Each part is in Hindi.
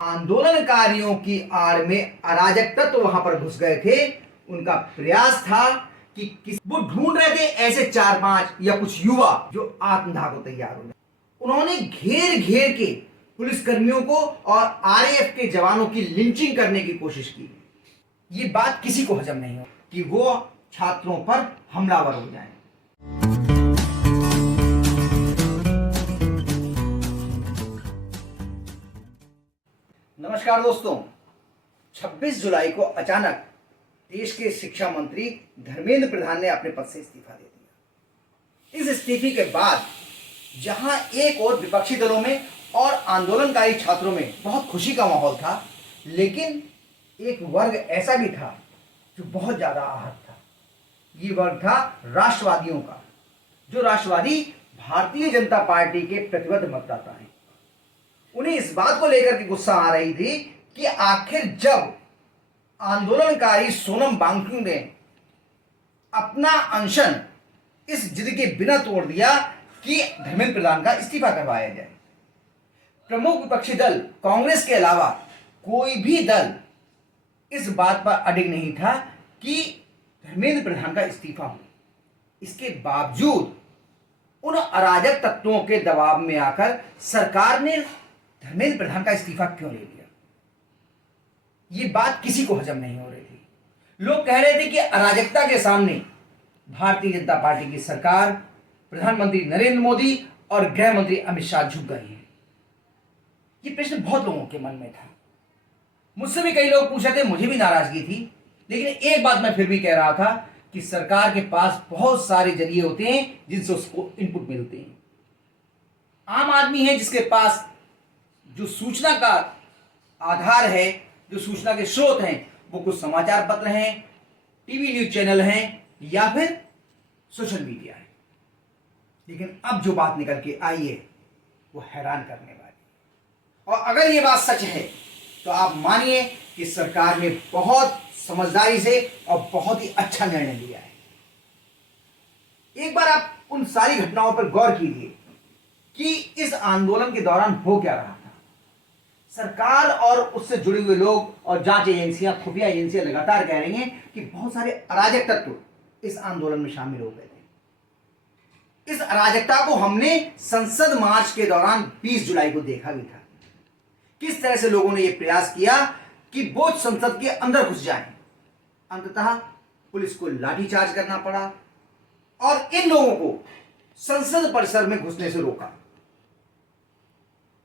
आंदोलनकारियों की आड़ में अराजक तत्व तो वहां पर घुस गए थे। उनका प्रयास था कि वो ढूंढ रहे थे ऐसे 4-5 या कुछ युवा जो आत्मदाह को तैयार हो जाए। उन्होंने घेर घेर के पुलिसकर्मियों को और आरएएफ के जवानों की लिंचिंग करने की कोशिश की। ये बात किसी को हजम नहीं हो कि वो छात्रों पर हमलावर हो जाएं। नमस्कार दोस्तों, 26 जुलाई को अचानक देश के शिक्षा मंत्री धर्मेंद्र प्रधान ने अपने पद से इस्तीफा दे दिया। इस इस्तीफे के बाद जहां एक और विपक्षी दलों में और आंदोलनकारी छात्रों में बहुत खुशी का माहौल था, लेकिन एक वर्ग ऐसा भी था जो बहुत ज्यादा आहत था। ये वर्ग था राष्ट्रवादियों का, जो राष्ट्रवादी भारतीय जनता पार्टी के प्रतिबद्ध मतदाता हैं। उन्हें इस बात को लेकर के गुस्सा आ रही थी कि आखिर जब आंदोलनकारी सोनम वांगचुक ने अपना अनशन इस जिद के बिना तोड़ दिया कि धर्मेंद्र प्रधान का इस्तीफा करवाया जाए। प्रमुख विपक्षी दल कांग्रेस के अलावा कोई भी दल इस बात पर अडिग नहीं था कि धर्मेंद्र प्रधान का इस्तीफा हो। इसके बावजूद उन अराजक तत्वों के दबाव में आकर सरकार ने धर्मेंद्र प्रधान का इस्तीफा क्यों ले लिया, ये बात किसी को हजम नहीं हो रही थी। लोग कह रहे थे कि अराजकता के सामने भारतीय जनता पार्टी की सरकार, प्रधानमंत्री नरेंद्र मोदी और गृह मंत्री अमित शाह झुक गए हैं। ये प्रश्न बहुत लोगों के मन में था। मुझसे भी कई लोग पूछे थे, मुझे भी नाराजगी थी, लेकिन एक बात मैं फिर भी कह रहा था कि सरकार के पास बहुत सारे जरिए होते हैं जिनसे उसको इनपुट मिलते हैं। आम आदमी है जिसके पास जो सूचना का आधार है, जो सूचना के स्रोत हैं, वो कुछ समाचार पत्र हैं, टीवी न्यूज चैनल हैं या फिर सोशल मीडिया है। लेकिन अब जो बात निकल के आई है वो हैरान करने वाली। और अगर ये बात सच है तो आप मानिए कि सरकार ने बहुत समझदारी से और बहुत ही अच्छा निर्णय लिया है। एक बार आप उन सारी घटनाओं पर गौर कीजिए कि इस आंदोलन के दौरान हो क्या रहा था। सरकार और उससे जुड़े हुए लोग और जांच एजेंसियां, खुफिया एजेंसियां लगातार कह रही हैं कि बहुत सारे अराजक तत्व इस आंदोलन में शामिल हो गए थे। इस अराजकता को हमने संसद मार्च के दौरान 20 जुलाई को देखा भी था। किस तरह से लोगों ने यह प्रयास किया कि वो संसद के अंदर घुस जाएं। अंततः पुलिस को लाठीचार्ज करना पड़ा और इन लोगों को संसद परिसर में घुसने से रोका।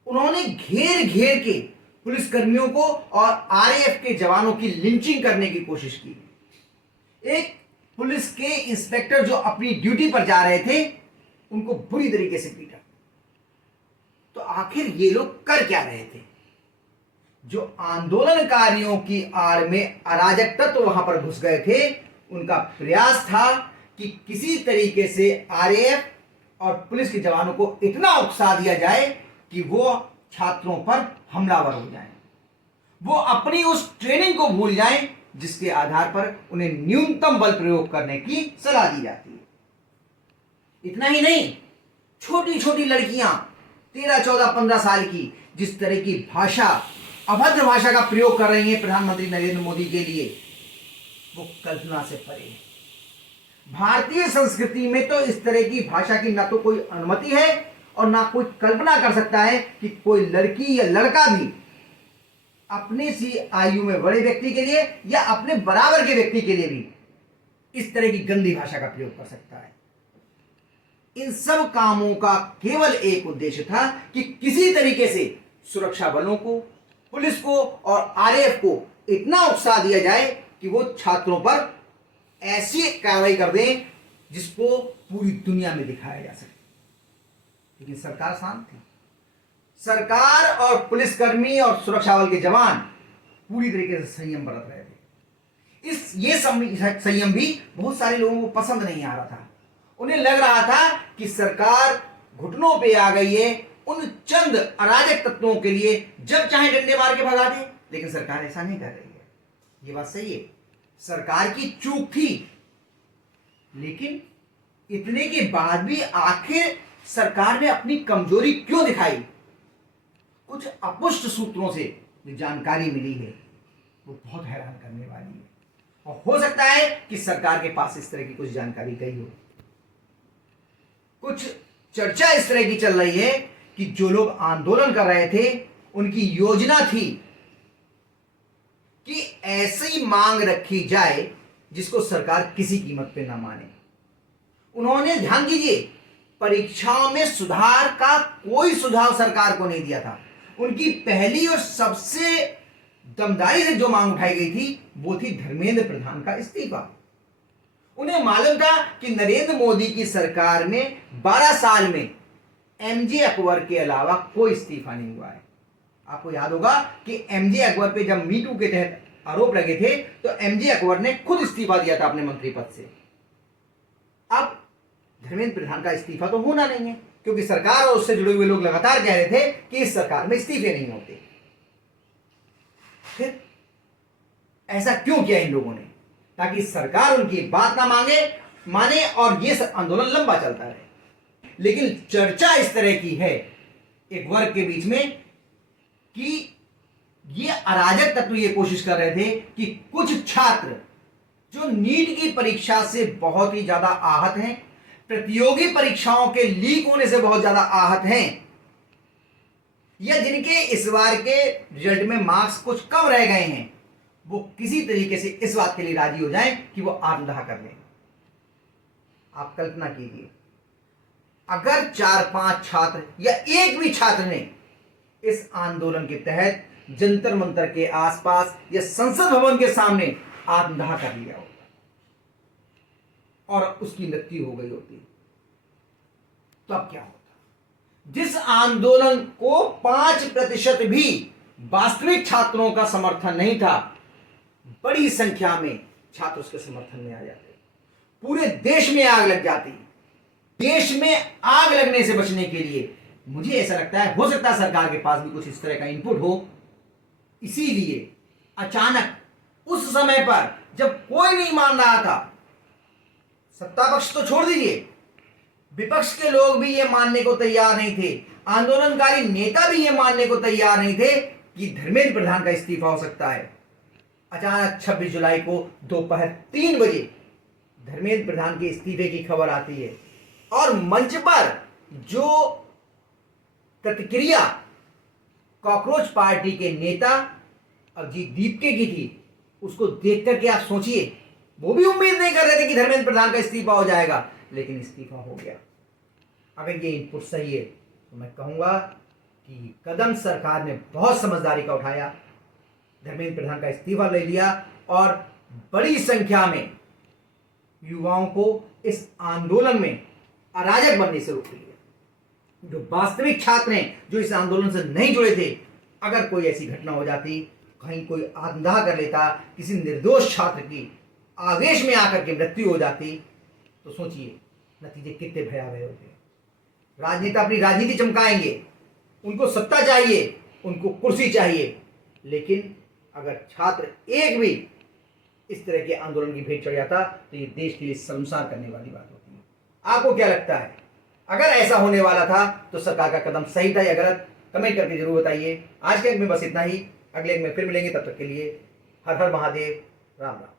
उन्होंने घेर घेर के पुलिसकर्मियों को और आरएएफ के जवानों की लिंचिंग करने की कोशिश की। एक पुलिस के इंस्पेक्टर जो अपनी ड्यूटी पर जा रहे थे, उनको बुरी तरीके से पीटा। तो आखिर ये लोग कर क्या रहे थे? जो आंदोलनकारियों की आड़ में अराजक तत्व तो वहां पर घुस गए थे, उनका प्रयास था कि किसी तरीके से आरएएफ और पुलिस के जवानों को इतना उकसा दिया जाए कि वो छात्रों पर हमलावर हो जाएं। वो अपनी उस ट्रेनिंग को भूल जाएं जिसके आधार पर उन्हें न्यूनतम बल प्रयोग करने की सलाह दी जाती है। इतना ही नहीं, छोटी छोटी लड़कियां 13, 14, 15 साल की जिस तरह की भाषा, अभद्र भाषा का प्रयोग कर रही हैं प्रधानमंत्री नरेंद्र मोदी के लिए, वो कल्पना से परे है। भारतीय संस्कृति में तो इस तरह की भाषा की ना तो कोई अनुमति है और ना कोई कल्पना कर सकता है कि कोई लड़की या लड़का भी अपने सी आयु में बड़े व्यक्ति के लिए या अपने बराबर के व्यक्ति के लिए भी इस तरह की गंदी भाषा का प्रयोग कर सकता है। इन सब कामों का केवल एक उद्देश्य था कि किसी तरीके से सुरक्षा बलों को, पुलिस को और आरएएफ को इतना उकसा दिया जाए कि वो छात्रों पर ऐसी कार्रवाई कर दें जिसको पूरी दुनिया में दिखाया जा सके। लेकिन सरकार शांत थी। सरकार और पुलिसकर्मी और सुरक्षा बल के जवान पूरी तरीके से संयम बरत रहे थे। ये संयम भी बहुत सारे लोगों को पसंद नहीं आ रहा था। उन्हें लग रहा था कि सरकार घुटनों पे आ गई है उन चंद अराजक तत्वों के लिए, जब चाहे डंडे मार के भगा दे। लेकिन सरकार ऐसा नहीं कर रही है। ये बात सही है, सरकार की चूक थी, लेकिन इतने के बाद भी आखिर सरकार ने अपनी कमजोरी क्यों दिखाई? कुछ अपुष्ट सूत्रों से जो जानकारी मिली है वो बहुत हैरान करने वाली है, और हो सकता है कि सरकार के पास इस तरह की कुछ जानकारी गई हो। कुछ चर्चा इस तरह की चल रही है कि जो लोग आंदोलन कर रहे थे उनकी योजना थी कि ऐसी मांग रखी जाए जिसको सरकार किसी कीमत पे ना माने। उन्होंने, ध्यान दीजिए, परीक्षाओं में सुधार का कोई सुझाव सरकार को नहीं दिया था। उनकी पहली और सबसे दमदारी से जो मांग उठाई गई थी वो थी धर्मेंद्र प्रधान का इस्तीफा। उन्हें मालूम था कि नरेंद्र मोदी की सरकार में 12 साल में एमजे अकबर के अलावा कोई इस्तीफा नहीं हुआ है। आपको याद होगा कि एमजे अकबर पे जब मीटू के तहत आरोप लगे थे तो एमजे अकबर ने खुद इस्तीफा दिया था अपने मंत्री पद से। अब धर्मेंद्र प्रधान का इस्तीफा तो होना नहीं है, क्योंकि सरकार और उससे जुड़े हुए लोग लगातार कह रहे थे कि इस सरकार में इस्तीफे नहीं होते। फिर ऐसा क्यों किया इन लोगों ने? ताकि सरकार उनकी बात ना माने और ये आंदोलन लंबा चलता रहे। लेकिन चर्चा इस तरह की है एक वर्ग के बीच में कि ये अराजक तत्व ये कोशिश कर रहे थे कि कुछ छात्र जो नीट की परीक्षा से बहुत ही ज्यादा आहत हैं, प्रतियोगी परीक्षाओं के लीक होने से बहुत ज्यादा आहत हैं, या जिनके इस बार के रिजल्ट में मार्क्स कुछ कम रह गए हैं, वो किसी तरीके से इस बात के लिए राजी हो जाएं कि वो आत्मदाह कर लें। आप कल्पना कीजिए, अगर 4-5 छात्र या एक भी छात्र ने इस आंदोलन के तहत जंतर मंतर के आसपास या संसद भवन के सामने आत्मदाह कर लिया होता और उसकी मृत्यु हो गई होती, तो अब क्या होता? जिस आंदोलन को 5% भी वास्तविक छात्रों का समर्थन नहीं था, बड़ी संख्या में छात्र उसके समर्थन में आ जाते, पूरे देश में आग लग जाती। देश में आग लगने से बचने के लिए मुझे ऐसा लगता है, हो सकता है सरकार के पास भी कुछ इस तरह का इनपुट हो, इसीलिए अचानक उस समय पर जब कोई नहीं मान रहा था, सत्ता पक्ष तो छोड़ दीजिए, विपक्ष के लोग भी ये मानने को तैयार नहीं थे, आंदोलनकारी नेता भी ये मानने को तैयार नहीं थे कि धर्मेंद्र प्रधान का इस्तीफा हो सकता है। अचानक 26 जुलाई को दोपहर 3 बजे धर्मेंद्र प्रधान के इस्तीफे की खबर आती है, और मंच पर जो प्रतिक्रिया कॉकरोच पार्टी के नेता अभिजीत दीपके की थी, उसको देख करके आप सोचिए, वो भी उम्मीद नहीं कर रहे थे कि धर्मेंद्र प्रधान का इस्तीफा हो जाएगा, लेकिन इस्तीफा हो गया। अगर ये इनपुट सही है तो मैं कहूंगा कि कदम सरकार ने बहुत समझदारी का उठाया, धर्मेंद्र प्रधान का इस्तीफा ले लिया और बड़ी संख्या में युवाओं को इस आंदोलन में अराजक बनने से रोक लिया। जो वास्तविक छात्र हैं, जो इस आंदोलन से नहीं जुड़े थे, अगर कोई ऐसी घटना हो जाती, कहीं कोई आत्मदाह कर लेता, किसी निर्दोष छात्र की आवेश में आकर के मृत्यु हो जाती, तो सोचिए नतीजे कितने भयावह होते। राजनेता अपनी राजनीति चमकाएंगे, उनको सत्ता चाहिए, उनको कुर्सी चाहिए, लेकिन अगर छात्र एक भी इस तरह के आंदोलन की भेंट चढ़ जाता तो ये देश के लिए शर्मसार करने वाली बात होती है। आपको क्या लगता है, अगर ऐसा होने वाला था तो सरकार का कदम सही था या गलत? कमेंट करके जरूर बताइए। आज के अंक में बस इतना ही, अगले अंक में फिर मिलेंगे, तब तक के लिए हर हर महादेव, राम राम।